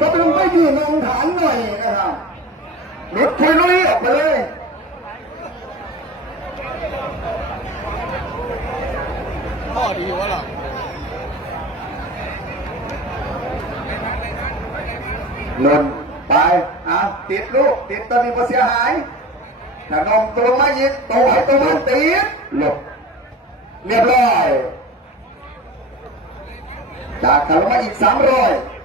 ก็ต้องไม่ยืนลงฐานหน่อยนะครับหลุดคุยลุยออกไปเลยพ่อดีวะล่ะนนไปติดลูกติดตอนนี้พอเสียหายถ้านมตัวมายิงตัวให้ตัวมันติดหลบเรียบร้อยจากกันลงมาอีก300